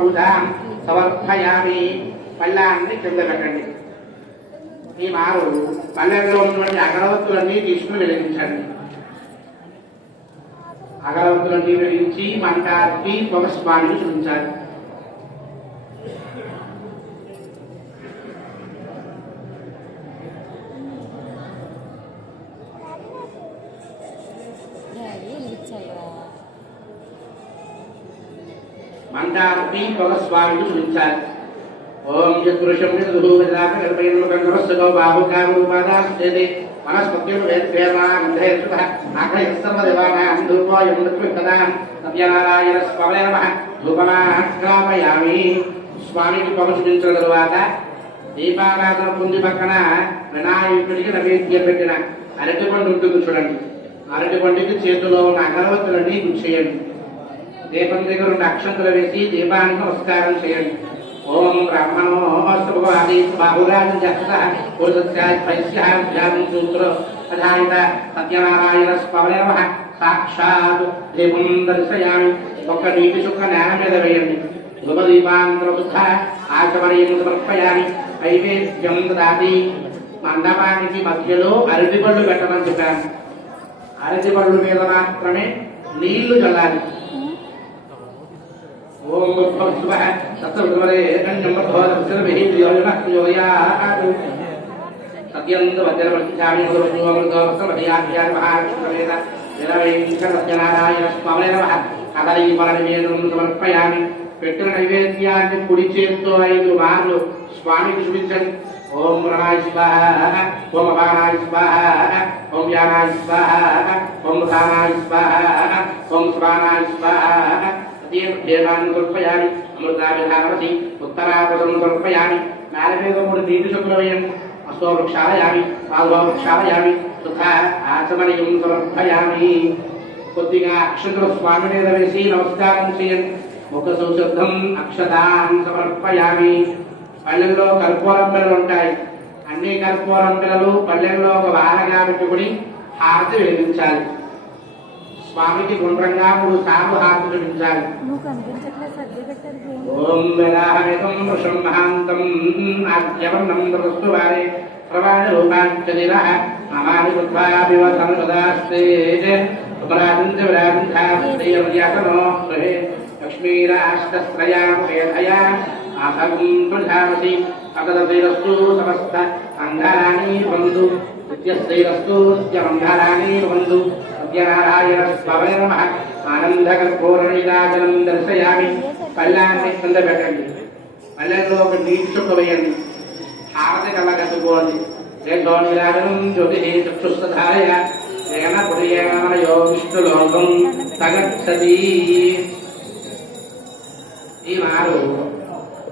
పూజాం సమర్పయామి. పళ్ళాన్ని కింద పెట్టండి. ఈ మారు పళ్ళెంలో ఉన్నటువంటి అగరవత్తులన్నీ తీసుకుని వెలిగించండి. అగరవత్తులన్నీ వెలిగించి మంటానికి ఒక స్వామిని చూపించాలి. మంటానికి ఒక స్వామిని చూపించాలి. ఓం యత్పురుషం యద్గురుశంకల్పయన్ముఖంగరస్సుగో బాహుకారూపాదాస్తే మనస్పత్యం వేద్వేదానందేశుభ ఆగ్రహసర్వదేవానాం ధూపోయం మృత్యుకదాం సత్యనారాయణ స్వామి నమః ధూపమాగ్రాపయామి. స్వామికి పొగ చూపించిన తరువాత దీపారాధన పుంజి పక్కన వినాయకుడికి నైవేద్యం పెట్టిన అరటిపండు ఉంటుంది చూడండి. అరటిపండుకి చేతిలో ఉన్న అగరవత్తులన్నీ గుచ్చేయండి. దీపం దగ్గర ఉన్న అక్షంతలు వేసి దీపానికి నమస్కారం చేయండి. ఓం బ్రాహ్మణోస్తు బాహురాజం సూత్ర అధాయిత సత్యనారాయణ స్వామి నమః. సాక్షాత్ దీపం దర్శయామి. ఒక్క నీటి చుక్క నేల మీద వేయండి. ధూపదీపాంతరబుద్ధ ఆచమనీయం సమర్పయామి. నైవేద్యం దాది. మండపానికి మధ్యలో అరటిపళ్ళు పెట్టమని చెప్పాను. అరటిపళ్ళు మీద మాత్రమే నీళ్లు చల్లాలి. ఓం భగవద్భవ సత్సవితుమరే కన్యమర్భవదర్శనవిహియోజనయోయాతు సత్యంత వజ్రవర్తిచామి మధురమృతోమృతోమృతమధ్యాధ్యాయ మహాలక్ష్మీవేద నిరవైంకరసత్యనారాయణ స్వామి నమః. కదలీఫల నివేదనం సమర్పయామి. పెట్టిన నైవేద్యాన్ని కుడి చేతితో 5 మార్లు స్వామికి చూపించండి. ఓం ప్రణాయ స్వాహ, ఓం అపానాయ స్వాహ, ఓం వ్యానాయ స్వాహ, ఓం ధానాయ స్వాహ, ఓం స్వానాయ స్వాహ. దేవాన్ని సమర్పయామి. అమృతాభిధానవతి ఉత్తరాపదం సమర్పయామి. మేల మీద 3 నీటి చుక్కలు వేయండి. అశ్వ వృక్షాలయామి, పాల్వ వృక్షాలయామి, సుఖ ఆచమనీయం సమర్పయామి. కొద్దిగా అక్షంతలు స్వామి మీద వేసి నమస్కారం చేయండి. ఒక సౌశుద్ధం అక్షతాం సమర్పయామి. పళ్ళెంలో కర్పూరం పిల్లలు ఉంటాయి. అన్ని కర్పూరం పిల్లలు పళ్ళెంలో ఒక వారగా పెట్టుకుని హారతి వెలిగించాలి. స్వామికి గుండ్రంగా 3 సార్లు హారతి చూపించాలి. ఓం వేదాహమితం వృషం మహాంతం ఆద్యవర్ణం దృస్తు వారే ప్రవాణ రూపాంచదిరః మామాని బుద్ధ్వాభివసనపదాస్తే ఉపరాజంచ విరాజంచాస్తేయమర్యాసనో గృహే లక్ష్మీరాష్టస్త్రయాముఖేధయా ఆసగం తుల్హామసి అతదశైరస్తు సమస్త అంగారాణి బంధు నిత్యశైరస్తు నిత్యమంగారాణి బంధు సత్యనారాయణ స్వామి నమః. ఆనందకర్పూరనీరాజనం దర్శయామి. పళ్ళాన్ని కింద పెట్టండి. పళ్ళెంలో ఒక నీటి చుక్క వేయండి. హారతి కళ్ళగట్టుకోండి. రేఖో నీరాజనం జ్యోతి చక్షుస్ధారయ జగన పురియో విష్ణులోకం సగచ్చతి. ఈ మారు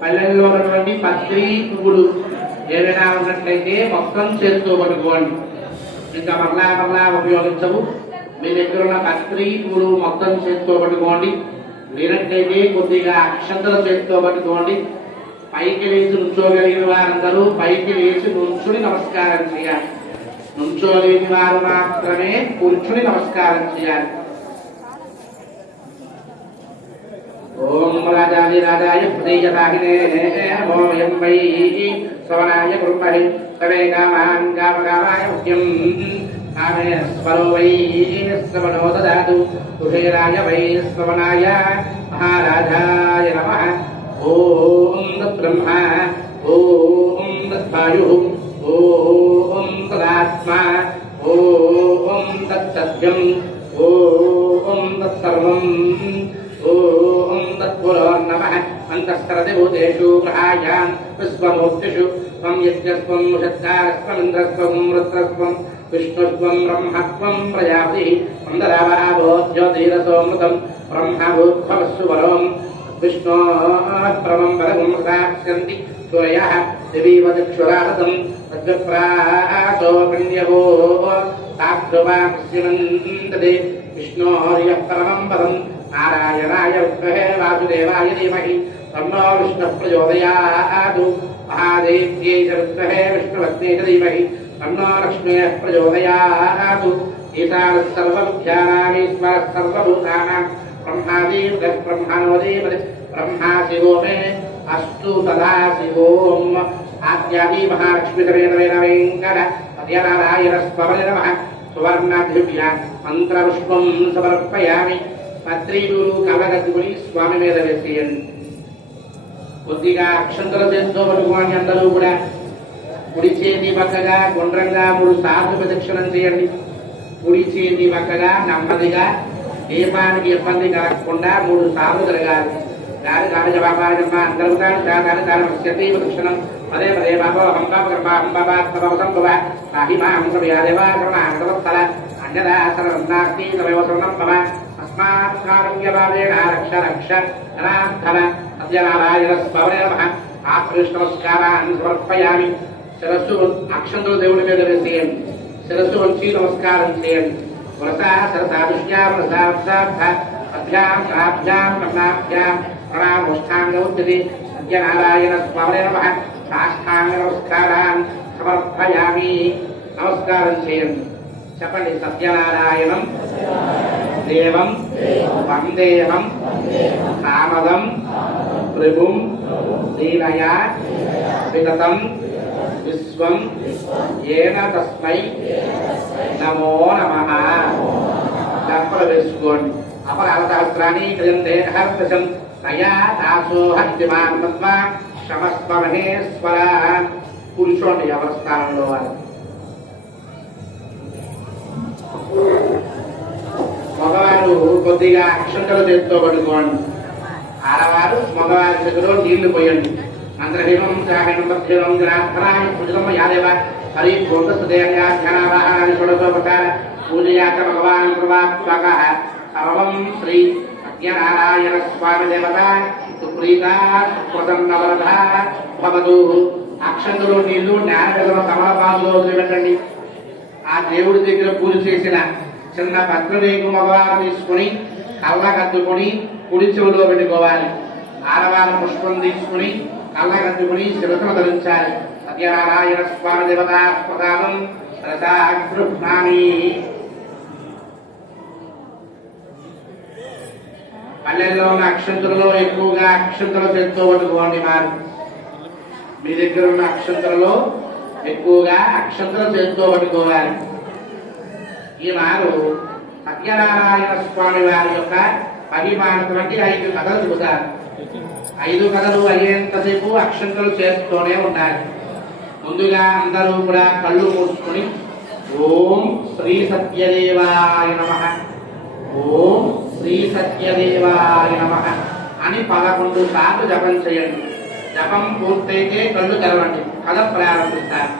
పల్లెల్లో ఉన్నటువంటి పత్రి పువ్వులు ఏవైనా ఉన్నట్లయితే మొత్తం చేతితో పట్టుకోండి. ఇంకా మరలా ఉపయోగించవు. మీ దగ్గర ఉన్న పత్రి పువ్వులు మొత్తం చేతితో పట్టుకోండి. లేనట్లయితే కొద్దిగా అక్షంతల చేతితో పట్టుకోండి. పైకి లేచి నుంచోగలిగిన వారందరూ పైకి లేచి నుంచుని నమస్కారం చేయాలి. నుంచోలేని వారు మాత్రమే కూర్చుని నమస్కారం చేయాలి. ఓం రాజాదిరాజాయ ప్రదేయతాహినే ఓం వై శ్రవణాయ కుర్మహి సవే కామాన్ కామకామాయ ముఖ్యం కామే స్వరో వై శ్రవణో దదాతు కుషేరాయ వై శ్రవణాయ మహారాజాయ నమః. ఓం తద్బ్రహ్మ ఓం తద్వాయు ఓం తదాత్మా ఓం తత్సత్యం ఓం తత్సర్వం ఓం తత్పురో నమః. అంతఃకరతి భూతేషు గ్రహాయాం విశ్వమూర్తిషు త్వం యజ్ఞస్త్వం షట్కారస్త్వమింద్రస్త్వం వృత్రస్త్వం విష్ణుస్త్వం బ్రహ్మత్వం ప్రజాపతిః త్వం దదావో జ్యోతిరసోమృతం బ్రహ్మభూద్భవస్సు వరోం విష్ణోః పరమం సాక్ష్యంతి సూరయః దివీవ చక్షురాహతం తద్విప్రాసో కన్యవో సాక్షువాక్ష్యమంతదే విష్ణోర్యః పరమం పదం నారాయణాయ విద్మహే వాసుదేవాయ ధీమహి తన్నో విష్ణుః ప్రచోదయాత్. మహాదేవ్యై చ విద్మహే విష్ణుపత్న్యై చ ధీమహి తన్నో లక్ష్మీః ప్రచోదయాత్. ఈశానः సర్వవిద్యానాం ఈశ్వరः సర్వభూతానాం బ్రహ్మాదేవः బ్రహ్మణో దేవతే ब्रह्मासि वो मे अस्तु तदासि ओम आद्यादि महालक्ष्मी देवेन वेंकट अद्यनारायण स्वरे नमः सुवर्णाधिव्या मंत्रपुष्पं समर्पयामि పత్రిగురు కలగద్దుకుని స్వామి మీద వేసేయండి. కొద్దిగా అక్షంతల చేతితో పట్టుకోండి. అందరూ కూడా కుడి చేతి పక్కగా గుండ్రంగా 3 సార్లు ప్రదక్షిణం చేయండి. కుడి చేతి పక్కగా నెమ్మదిగా దీపానికి ఇబ్బంది కలగకుండా 3 సార్లు తిరగాలి. దాని దాని జవాబాయనమ్మ అందరూ దాని దాని శక్తి ప్రదక్షిణం పదే పదే బాబా హంబాబాత్మభవ రాహిమా హంసవ్యాదేవా శరణాంతవత్సల అన్యదా శరణాస్తి తమేవ శరణం మమ अस्मात्कारुण्यभावेन रक्ष रक्ष अनाथन सत्यनारायणस्मरे नमः आत्मनमस्कारान् समर्पयामि. శిరస్సు అక్షంతలు దేవుడి మీద వేసేయండి. శిరస్సు వంచి నమస్కారం చేయండి. వరసా సరసాభిష్యాం రసాభ్యాం అభ్యాం కరాభ్యాం నమ్నాభ్యాం ప్రణామోష్టాంగౌద్యతి సత్యనారాయణ స్మరే నమః సాష్టాంగ నమస్కారాన్ సమర్పయామి. నమస్కారం చేయండి. చెప్పండి. సత్యనారాయణం దేవం వందేహం నామదం ప్రభుం లీలయా విగతం విశ్వం ఏన తస్మై నమో నమః. దర్పణ వేసుకోండి. అపరాధ సహస్రాన్ని క్రియంతే హర్షం నయా దాసోహ ఇతిమాన్ తత్వా క్షమస్వ మహేశ్వర. కూర్చోండి ఎవరి స్థానంలో వారు. మగవారు కొద్దిగా అక్షంతలు చేతితో పట్టుకోండి. ఆడవారు మగవారి చేతిలో నీళ్లు పోయండి. మంత్రహీనం చాహనం భక్తిరం గ్రాంథరాయ పూజలమ్మ యాదేవ హరి భూతసుదేవ్యా ధ్యానావాహనాన్ని షోడశోపచార పూజయాచ భగవాన్ కృపాత్మక సర్వం శ్రీ సత్యనారాయణ స్వామి దేవత సుప్రీత ప్రసన్నవరద భవతు. అక్షంతలు నీళ్లు జ్ఞానవేదన తమలపాదులో వదిలిపెట్టండి. ఆ దేవుడి దగ్గర పూజ చేసిన చిన్న పత్రరేకు మగవారు తీసుకుని కళ్ళకద్దుకొని కుడి చెవులో పెట్టుకోవాలి. ఆడవాళ్ళ పుష్పం తీసుకుని కళ్ళకద్దుకొని శిరసను ధరించాలి. సత్యనారాయణ స్వామి దేవతా ప్రసాదం రసాగృహ్ణామి. పల్లెల్లో ఉన్న అక్షంతలలో ఎక్కువగా అక్షంతల చేతితో పట్టుకోండి. వారు మీ దగ్గర ఉన్న అక్షంతలలో ఎక్కువగా అక్షంతల చేతితో పట్టుకోవాలి. ఈనాడు సత్యనారాయణ స్వామి వారి యొక్క మహిమానటువంటి 5 కథలు చెబుతారు. 5 కథలు అయ్యేంతసేపు అక్షంతలు చేస్తూనే ఉండాలి. ముందుగా అందరూ కూడా కళ్ళు మూసుకొని ఓం శ్రీ సత్యదేవాయ నమః, ఓం శ్రీ సత్యదేవాయ నమః అని 11 సార్లు జపం చేయండి. జపం పూర్తయితే కళ్ళు తెరవండి. కథ ప్రారంభిస్తారు.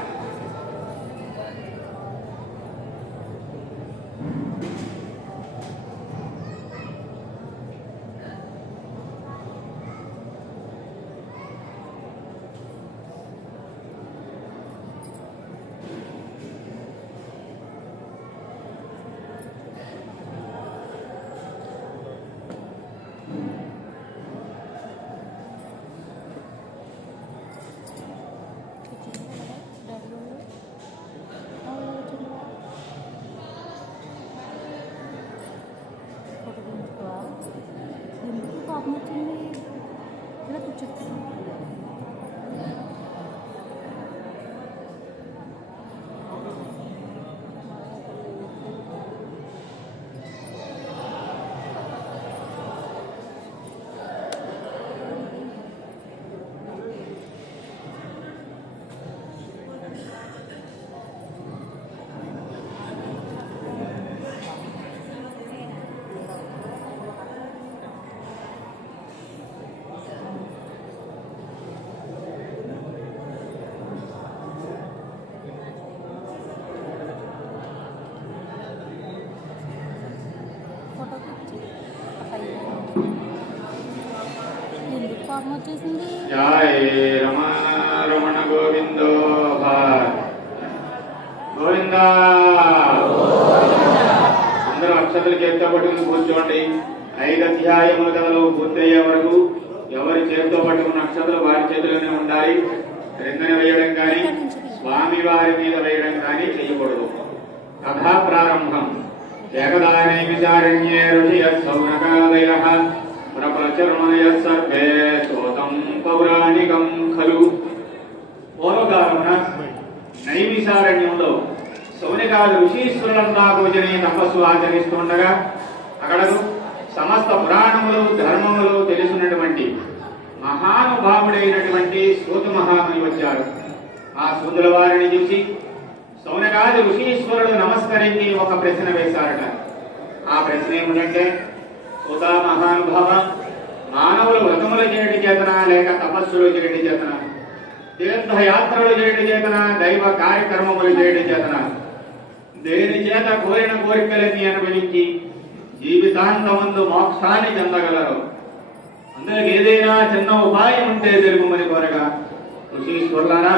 जय रमण गोविंदो గోవింద. అందరూ అక్షతలు చేతితో పట్టుకుని కూర్చోండి. 5 అధ్యాయముల కథలు పూర్తయ్యే వరకు ఎవరి చేతితో పట్టుకున్న అక్షతలు వారి చేతిలోనే ఉండాలి. క్రిందన వేయడం కానీ స్వామి వారి మీద వేయడం కానీ చేయకూడదు. కథా ప్రారంభం. ఏకదానే విచారణ్యే ఋషియ సౌనకాదయ ప్రపంచమయ సర్వే స్తోతం పౌరాణికం ఖలు. పూర్వకాలమున నైమిషారణ్యంలో శౌనికాది ఋషీశ్వరులంతా కూర్చొని తపస్సు ఆచరిస్తుండగా అక్కడకు సమస్త పురాణములు ధర్మములు తెలుసున్నటువంటి మహానుభావుడైనటువంటి సూత మహాముని వచ్చారు. ఆ సూతుల వారిని చూసి శౌనకాది ఋషీశ్వరుడు నమస్కరించి ఒక ప్రశ్న వేశారట. ఆ ప్రశ్న ఏమిటంటే, సూత మహానుభావ, మానవులు వ్రతములు చేయటి చేతన లేక తపస్సులు చేయటి చేతన, తీర్థయాత్రలు చేయటి చేతన, దైవ కార్యక్రమములు చేయటి చేతన, దేని చేత కోరిన కోరికలన్నీ అనుభవించి జీవితాంతమందు మోక్షాన్ని చెందగలరు? అందులో ఏదైనా చిన్న ఉపాయం ఉంటే తెలుగుమని కోరగా, ఋషీశ్వరులారా,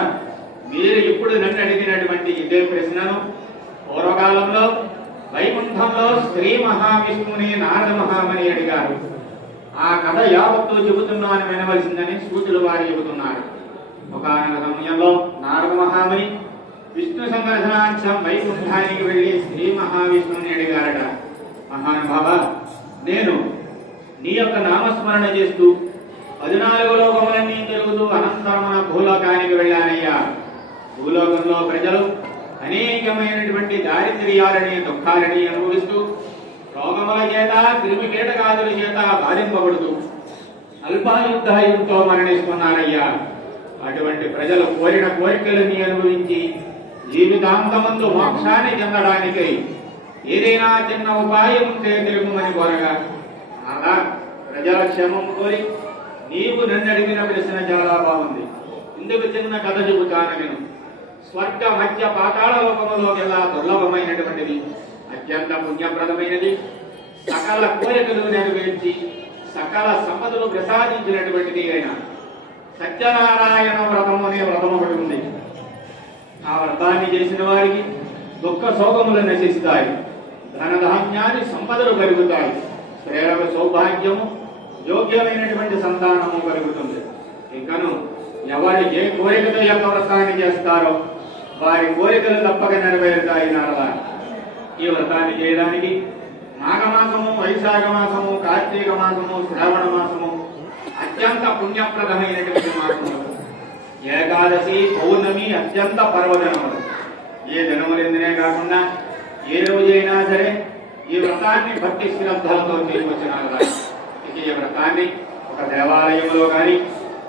మీరు ఇప్పుడు నన్ను అడిగినటువంటి ఇదే ప్రశ్నను పూర్వకాలంలో వైకుంఠంలో శ్రీ మహావిష్ణువుని నారద మహామని అడిగారు. ఆ కథ యావత్తు చెబుతున్నాను వినవలసిందని సూతులు వారు చెబుతున్నారు. ఒకనొక సమయంలో నారద మహామని విష్ణు సందర్శనార్థం వైకుంఠానికి వెళ్లి శ్రీ మహావిష్ణువుని అడిగారట. మహానుభావ, నేను నీ యొక్క నామస్మరణ చేస్తూ 14 లోకములన్నీ తిరుగుతూ అనంతరమున భూలోకానికి వెళ్ళానయ్యా. భూలోకంలో ప్రజలు అనేకమైనటువంటి దారిద్ర్యాలని దుఃఖాలని అనుభవిస్తూ రోగముల చేత క్రిమి కీటకాదుల చేత బాధింపబడుతూ అల్పాయుద్ధాయుతో మరణిస్తున్నారయ్యా. అటువంటి ప్రజలు కోరిన కోరికలన్నీ అనుభవించి జీవితాంతమందు మోక్షాన్ని చెందడానికై ఏదైనా చిన్న ఉపాయం ఉంటే తెలుగుమని కోరగా, అలా ప్రజల క్షేమం కోరి నీవు నన్ను అడిగిన ప్రశ్న చాలా బాగుంది. ఇందుకు చిన్న కథ చెబుతాను నేను. స్వర్గ మధ్య పాతాళ లోకములోకెల్లా దుర్లభమైనటువంటిది, అత్యంత పుణ్యప్రదమైనది, సకల కోరికలు నెరవేర్చి సకల సంపదలు ప్రసాదించినటువంటిది అయిన సత్యనారాయణ వ్రతము అనే వ్రతం ఒకటి ఉంది. ఆ వ్రతాన్ని చేసిన వారికి దుఃఖ శోకములు నశిస్తాయి, ధనధాన్యాన్ని సంపదలు పెరుగుతాయి, ప్రేరక సౌభాగ్యము, యోగ్యమైనటువంటి సంతానము కలుగుతుంది. ఇంకను ఎవరు ఏ కోరికతో యొక్క వ్రతాన్ని చేస్తారో వారి కోరికలు తప్పక నెరవేరుతాయి. నారద, ఈ వ్రతాన్ని చేయడానికి మాఘమాసము, వైశాఖ మాసము, కార్తీక మాసము, శ్రావణ మాసము అత్యంత పుణ్యప్రదమైనటువంటి మాసములు. ఏకాదశి, పౌర్ణమి అత్యంత పర్వదినములు. ఏ దినములెందునే కాకుండా ఏ రోజైనా సరే ఈ వ్రతాన్ని భక్తి శ్రద్ధలతో చేయవచ్చునారు. ఇక ఈ వ్రతాన్ని ఒక దేవాలయంలో కానీ,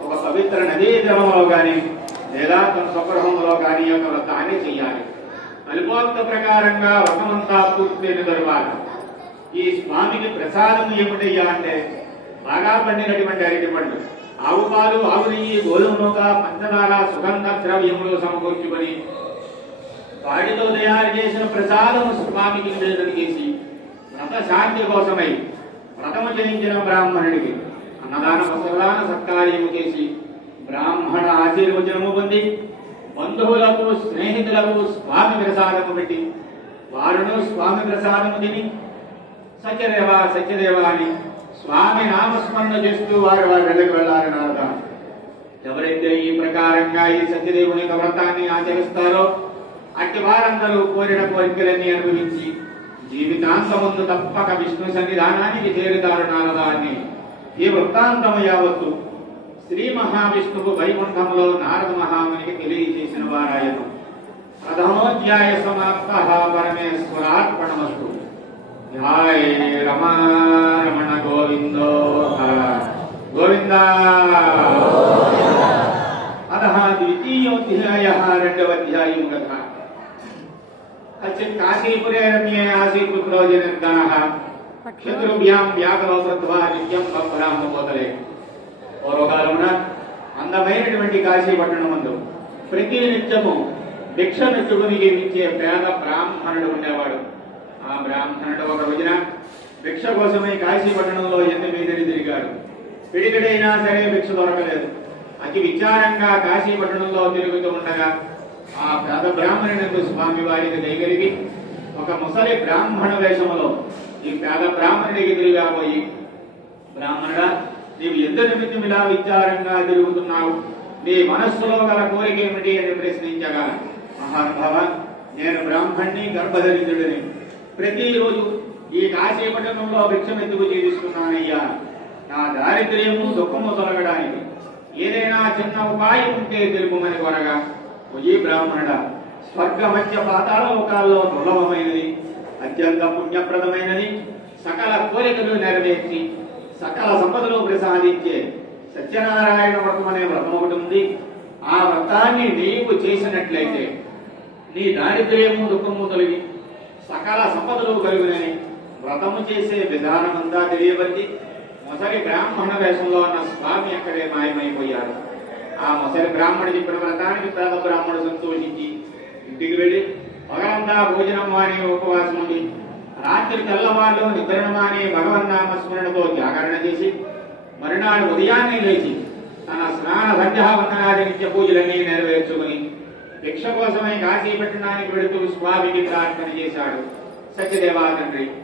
ఒక పవిత్ర నదీ జలంలో కానీ, లేదా తన స్వగృహంలో కానీ యొక్క వ్రతాన్ని చేయాలి. కల్పోక్త ప్రకారంగా వ్రతమంతా పూర్తయిన తరువాత ఈ స్వామికి ప్రసాదం ఏమిటయ్యా అంటే, బాగా పండినటువంటి అరటి పండు, ఆవు పాలు, ఆవు నెయ్యి, గోధుమ నూక, పంచదార, సుగంధ ద్రవ్యములు సమకూర్చుకొని వాటితో తయారు చేసిన ప్రసాదము స్వామికి నివేదన చేసి వ్రత శాంతి కోసమై వ్రతము చేయించిన బ్రాహ్మణుడికి అన్నదాన ప్రసాదాన సత్కార్యము చేసి బ్రాహ్మణ ఆశీర్వచనము పొంది బంధువులకు స్నేహితులకు స్వామి ప్రసాదము పెట్టి వారును స్వామి ప్రసాదము తిని సత్యదేవ సత్యదేవ అని స్వామి నామస్మరణ చేస్తూ వారు వెళ్ళకి వెళ్ళారు. నారద, ఎవరైతే ఈ ప్రకారంగా ఈ సత్యదేవుని యొక్క వ్రతాన్ని ఆచరిస్తారో అట్టి వారందరూ కోరిన కోరికలన్నీ అనుభవించి జీవితాంతముందు తప్పక విష్ణు సన్నిధానానికి చేరుతారు. నారద అని ఈ వృత్తాంతము యావత్తు శ్రీ మహావిష్ణువు వైకుంఠంలో నారద మహామునికి తెలియజేసిన వారాయను. ప్రథమోధ్యాయ సమాప్త. పరమేశ్వరార్పణమస్తు. జై రమణ గోవిందో గోవింద. అతః ద్వితీయోధ్యాయ, రెండవ అధ్యాయం కథ. కచ్చిత్ కాశీపురే రమ్యే ఆసీత్ పుత్రో జనిర్ధనః శత్రుభ్యాం వ్యాఘ్రో కృత్వా నిత్యం బ్రహ్మబోధలే. పూర్వకాలమున అందమైనటువంటి కాశీ పట్టణమందు ప్రతి నిత్యము భిక్ష మెచ్చుకుని జీవించే పేద బ్రాహ్మణుడు ఉండేవాడు. ఆ బ్రాహ్మణుడు ఒక రోజున భిక్ష కోసమై కాశీ పట్టణంలో ఎన్ని వీధిని తిరిగాడు. పిడికిడైనా సరే భిక్ష దొరకలేదు. అతి విచారంగా కాశీ పట్టణంలో తిరుగుతూ ఉండగా ఆ పేద బ్రాహ్మణునికి స్వామి వారికి దయగలిగి ఒక ముసలి బ్రాహ్మణ వేషములో ఈ పేద బ్రాహ్మణుడికి ఎదురుగా పోయి, బ్రాహ్మణుడా, నీవు ఎంత నిమిత్తం ఇలా విచారంగా తిరుగుతున్నావు? నీ మనస్సులో గల కోరిక ఏమిటి అని ప్రశ్నించగా, మహానుభావ, నేను బ్రాహ్మణ్ణి, గర్భధరితుడిని. ప్రతిరోజు ఈ కాశీపట్టణంలో భిక్షమెత్తుకు జీవిస్తున్నానయ్యా. నా దారిద్ర్యము దుఃఖము తొలగడానికి ఏదైనా చిన్న ఉపాయం ఉంటే తెలుపమని కోరగా, ఈ బ్రాహ్మణుడ, స్వర్గ మధ్య పాతాళ లోకాల్లో దుర్లభమైనది, అత్యంత పుణ్యప్రదమైనది, సకల కోరికలు నెరవేర్చి సకల సంపదలు ప్రసాదించే సత్యనారాయణ వ్రతం అనే వ్రతం ఒకటి ఉంది. ఆ వ్రతాన్ని నీవు చేసినట్లయితే నీ దారిద్ర్యము దుఃఖము తొలగి సకల సంపదలు కలుగునని వ్రతము చేసే విధానమంతా తెలియబట్టి మొసలి బ్రాహ్మణ వేషంలో ఉన్న స్వామి అక్కడే మాయమైపోయారు. ఆ మొసలి బ్రాహ్మణుడు చెప్పిన వ్రతానికి పేద బ్రాహ్మణుడు సంతోషించి ఇంటికి వెళ్లి పగలంతా భోజనం మాని ఉపవాసం ఉండి రాత్రి తెల్లవాళ్ళు నిద్రణ మాని భగవన్నామ స్మరణతో జాగరణ చేసి మరునాడు ఉదయాన్నే లేచి తన స్నాన సంధ్యావందనాది నిత్య పూజలన్నీ నెరవేర్చుకుని భిక్ష కోసమై కాశీ పట్టణానికి వెళుతూ స్వామికి ప్రార్థన చేశాడు. సత్యదేవా తండ్రి